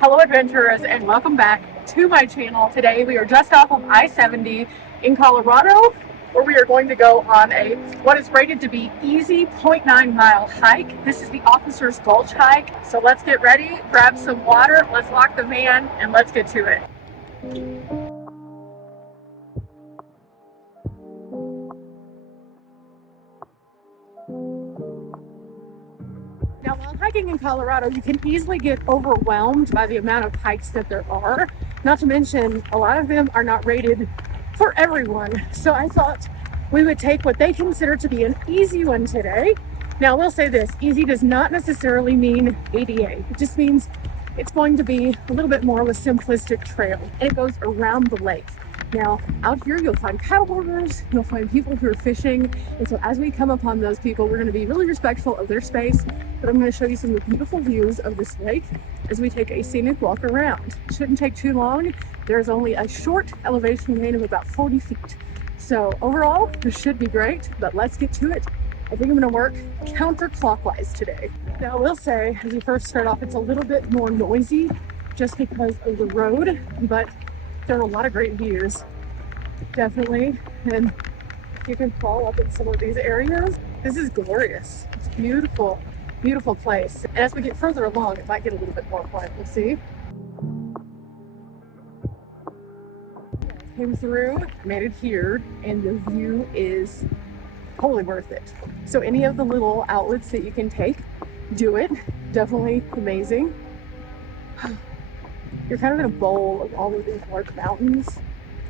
Hello adventurers and welcome back to my channel. Today we are just off of I-70 in Colorado where we are going to go on a what is rated to be easy 0.9 mile hike. This is the Officer's Gulch hike. So let's get ready, grab some water, let's lock the van and let's get to it. Now, while hiking in Colorado, you can easily get overwhelmed by the amount of hikes that there are. Not to mention, a lot of them are not rated for everyone. So I thought we would take what they consider to be an easy one today. Now, I will say this, easy does not necessarily mean ADA. It just means it's going to be a little bit more of a simplistic trail, and it goes around the lake. Now, out here, you'll find paddleboarders, you'll find people who are fishing, and so as we come upon those people, we're going to be really respectful of their space, but I'm going to show you some of the beautiful views of this lake as we take a scenic walk around. It shouldn't take too long. There's only a short elevation gain of about 40 feet. So overall, this should be great, but let's get to it. I think I'm going to work counterclockwise today. Now, I will say, as you first start off, it's a little bit more noisy just because of the road, but there are a lot of great views, definitely, and you can fall up in some of these areas. This is glorious. It's a beautiful, beautiful place. And as we get further along, it might get a little bit more quiet. We'll see. Came through, made it here, and the view is totally worth it. So any of the little outlets that you can take, do it. Definitely amazing. You're kind of in a bowl of all of these large mountains,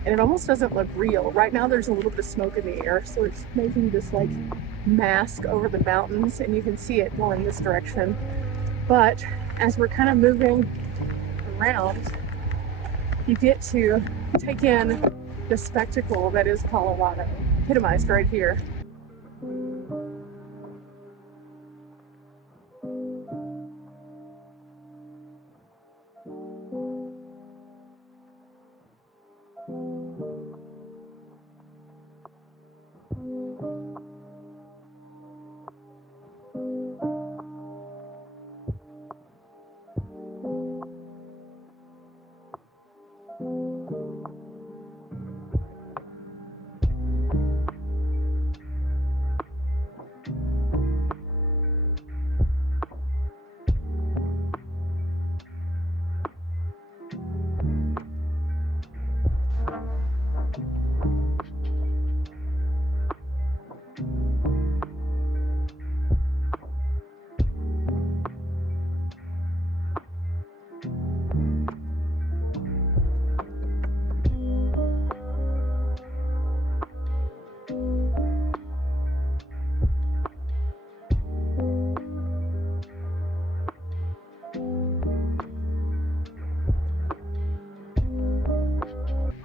and it almost doesn't look real. Right now there's a little bit of smoke in the air, so it's making this like mask over the mountains, and you can see it more in this direction. But as we're kind of moving around, you get to take in the spectacle that is Colorado, epitomized right here.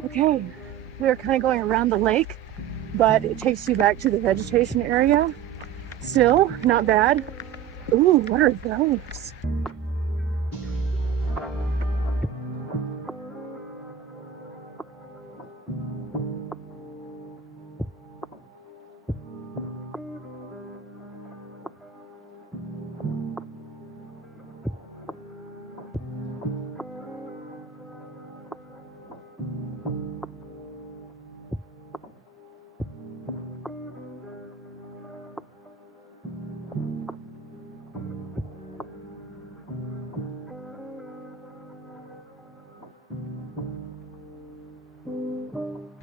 Okay, we're kind of going around the lake, but it takes you back to the vegetation area. Still not bad. Ooh, what are those?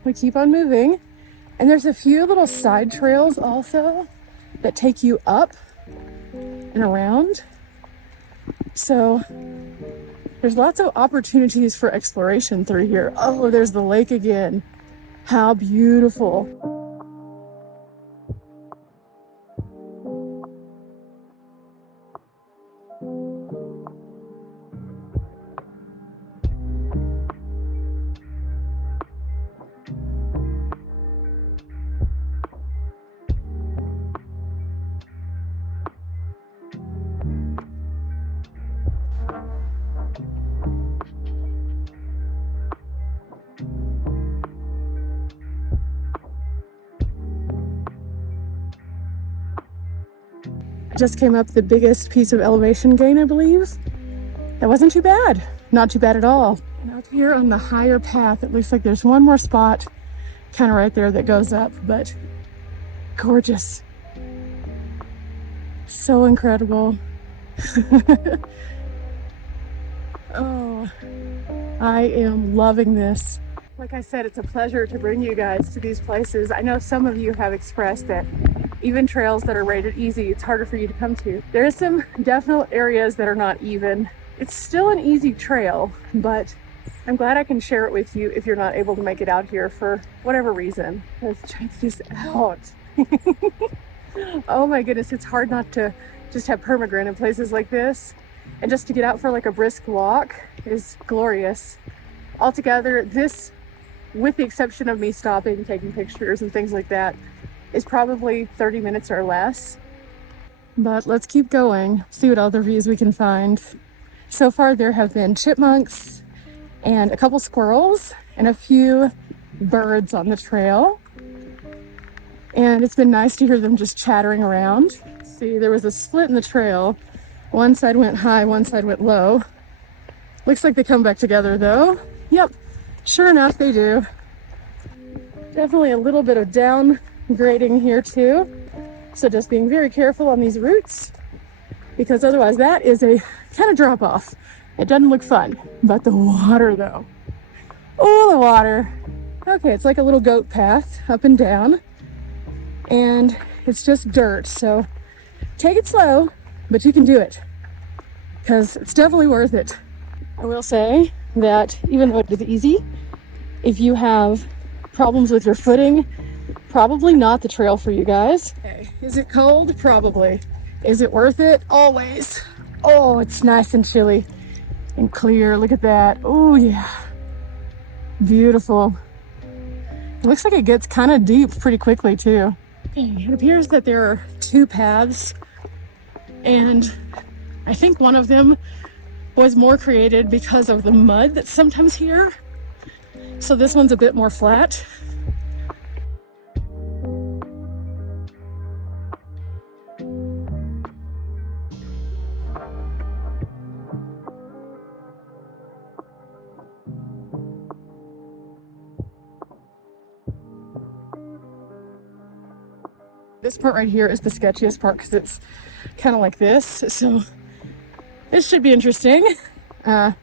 We keep on moving, and there's a few little side trails also that take you up and around. So there's lots of opportunities for exploration through here. Oh, there's the lake again. How beautiful. Just came up the biggest piece of elevation gain, I believe, that wasn't too bad. Not too bad at all. And up here on the higher path, it looks like there's one more spot kind of right there that goes up, but gorgeous. So incredible. Oh, I am loving this. Like I said, it's a pleasure to bring you guys to these places. I know some of you have expressed that even trails that are rated easy, it's harder for you to come to. There are some definite areas that are not even. It's still an easy trail, but I'm glad I can share it with you if you're not able to make it out here for whatever reason. Let's check this out. Oh my goodness, it's hard not to just have permagrin in places like this. And just to get out for like a brisk walk is glorious. Altogether, this, with the exception of me stopping, taking pictures and things like that, is probably 30 minutes or less. But let's keep going, see what other views we can find. So far there have been chipmunks and a couple squirrels and a few birds on the trail. And it's been nice to hear them just chattering around. See, there was a split in the trail. One side went high, one side went low. Looks like they come back together though. Yep, sure enough they do. Definitely a little bit of downgrading here too. So just being very careful on these routes, because otherwise that is a kind of drop off. It doesn't look fun, but the water though. Oh, the water. Okay, it's like a little goat path up and down, and it's just dirt. So take it slow, but you can do it, because it's definitely worth it. I will say that even though it is easy, if you have problems with your footing, probably not the trail for you guys. Okay. Is it cold? Probably. Is it worth it? Always. Oh, it's nice and chilly and clear. Look at that. Oh yeah. Beautiful. It looks like it gets kind of deep pretty quickly too. It appears that there are two paths, and I think one of them was more created because of the mud that's sometimes here. So this one's a bit more flat. This part right here is the sketchiest part because it's kind of like this. So this should be interesting. I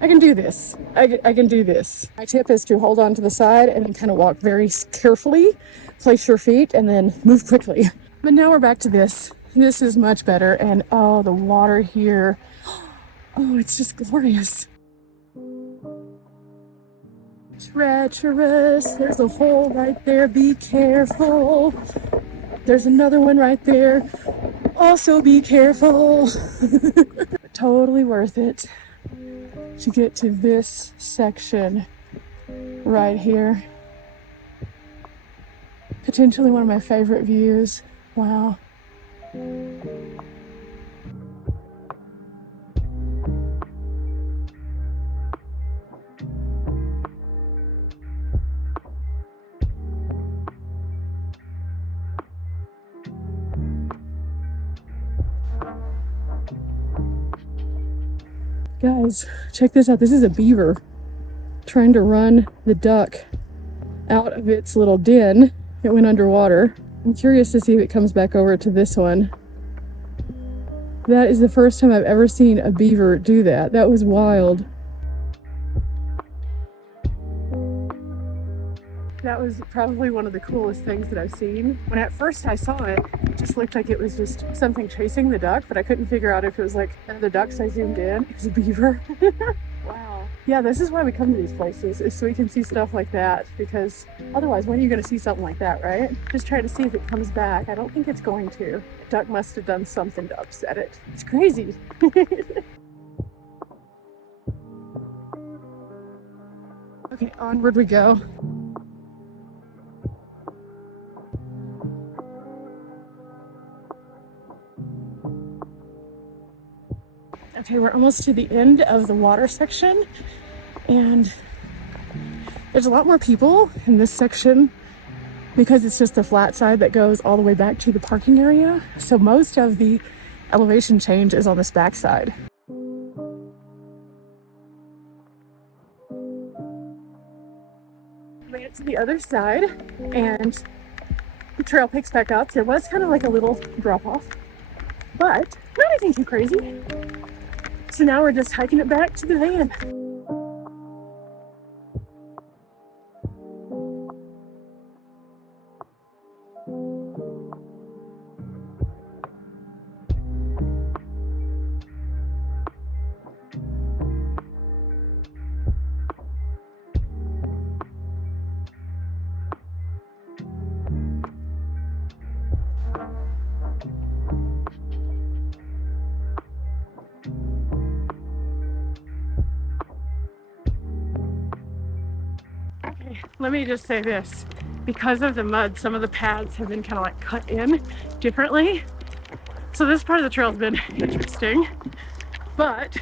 can do this. I can do this. My tip is to hold on to the side and then kind of walk very carefully, place your feet, and then move quickly. But now we're back to this. This is much better. And oh, the water here. Oh, it's just glorious. Treacherous. There's a hole right there. Be careful. There's another one right there. Also be careful. Totally worth it to get to this section right here. Potentially one of my favorite views. Wow. Guys, check this out. This is a beaver trying to run the duck out of its little den. It went underwater. I'm curious to see if it comes back over to this one. That is the first time I've ever seen a beaver do that. That was wild. That was probably one of the coolest things that I've seen. When at first I saw it, it just looked like it was just something chasing the duck, but I couldn't figure out if it was like the ducks. I zoomed in. It was a beaver. Wow. Yeah, this is why we come to these places, is so we can see stuff like that, because otherwise, when are you going to see something like that, right? Just try to see if it comes back. I don't think it's going to. The duck must have done something to upset it. It's crazy. Okay, onward we go. Okay, we're almost to the end of the water section, and there's a lot more people in this section because it's just the flat side that goes all the way back to the parking area. So most of the elevation change is on this back side. made it to the other side and the trail picks back up. There was kind of like a little drop off, but not anything too crazy. So now we're just hiking it back to the van. Let me just say this, because of the mud, some of the paths have been kind of like cut in differently. So this part of the trail has been interesting, but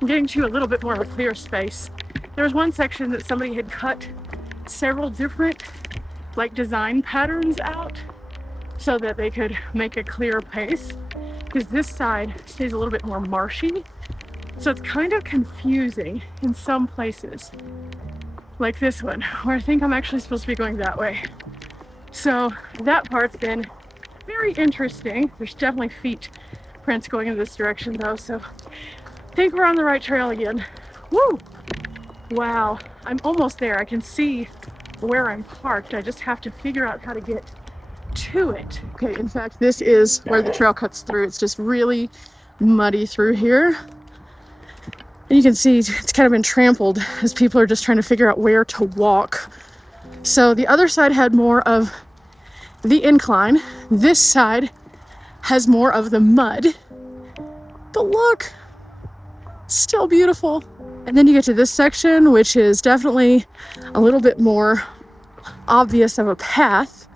I'm getting to a little bit more of a clear space. There was one section that somebody had cut several different like design patterns out so that they could make a clearer pace, because this side stays a little bit more marshy. So it's kind of confusing in some places. Like this one, where I think I'm actually supposed to be going that way. So that part's been very interesting. There's definitely feet prints going in this direction though, so I think we're on the right trail again. Woo! Wow, I'm almost there. I can see where I'm parked. I just have to figure out how to get to it. Okay, in fact, this is where the trail cuts through. It's just really muddy through here. And you can see it's kind of been trampled as people are just trying to figure out where to walk. So the other side had more of the incline. This side has more of the mud. But look, still beautiful. And then you get to this section, which is definitely a little bit more obvious of a path.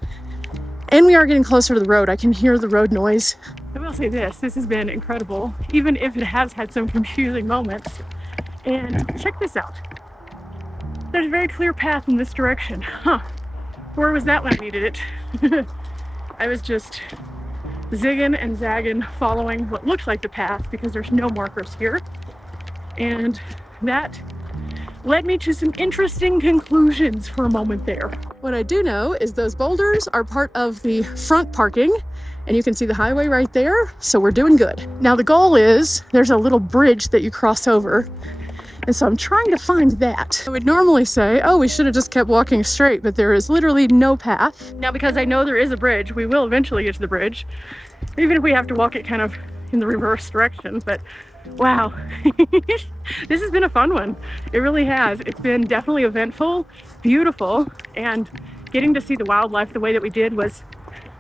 And we are getting closer to the road. I can hear the road noise. I will say this has been incredible, even if it has had some confusing moments. And check this out. There's a very clear path in this direction. Huh. Where was that when I needed it? I was just zigging and zagging, following what looked like the path because there's no markers here. And that led me to some interesting conclusions for a moment there. What I do know is those boulders are part of the front parking, and you can see the highway right there, so we're doing good. Now the goal is, there's a little bridge that you cross over, and so I'm trying to find that. I would normally say, oh, we should have just kept walking straight, but there is literally no path. Now because I know there is a bridge, we will eventually get to the bridge, even if we have to walk it kind of in the reverse direction, but wow. This has been a fun one. It really has. It's been definitely eventful, beautiful, and getting to see the wildlife the way that we did was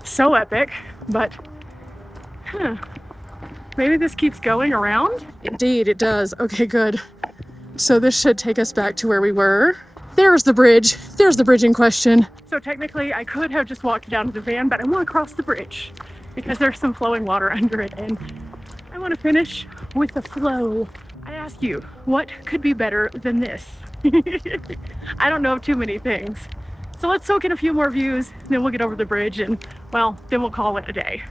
so epic. But maybe this keeps going around. Indeed, it does. Okay, good. So this should take us back to where we were. There's the bridge. There's the bridge in question. So technically I could have just walked down to the van, but I want to cross the bridge because there's some flowing water under it, and I want to finish with the flow. I ask you, what could be better than this? I don't know of too many things. So let's soak in a few more views, then we'll get over the bridge, and well, then we'll call it a day.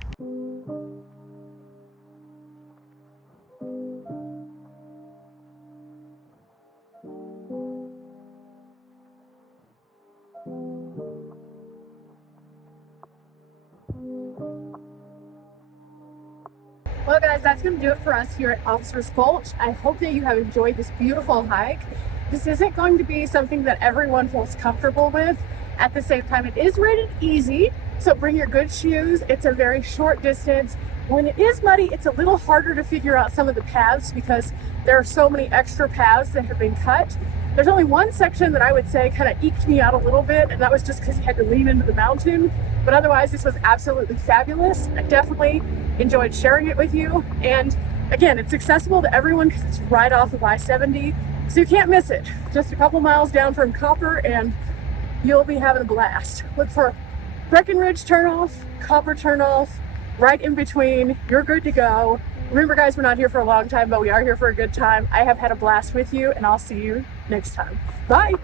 Well guys, that's going to do it for us here at Officers Gulch. I hope that you have enjoyed this beautiful hike. This isn't going to be something that everyone feels comfortable with. At the same time, it is rated easy, so bring your good shoes. It's a very short distance. When it is muddy, it's a little harder to figure out some of the paths because there are so many extra paths that have been cut. There's only one section that I would say kind of eked me out a little bit, and that was just because you had to lean into the mountain. But otherwise, this was absolutely fabulous. I definitely enjoyed sharing it with you. And again, it's accessible to everyone because it's right off of I-70, so you can't miss it. Just a couple miles down from Copper, and you'll be having a blast. Look for Breckenridge turnoff, Copper turnoff, right in between. You're good to go. Remember guys, we're not here for a long time, but we are here for a good time. I have had a blast with you, and I'll see you next time. Bye.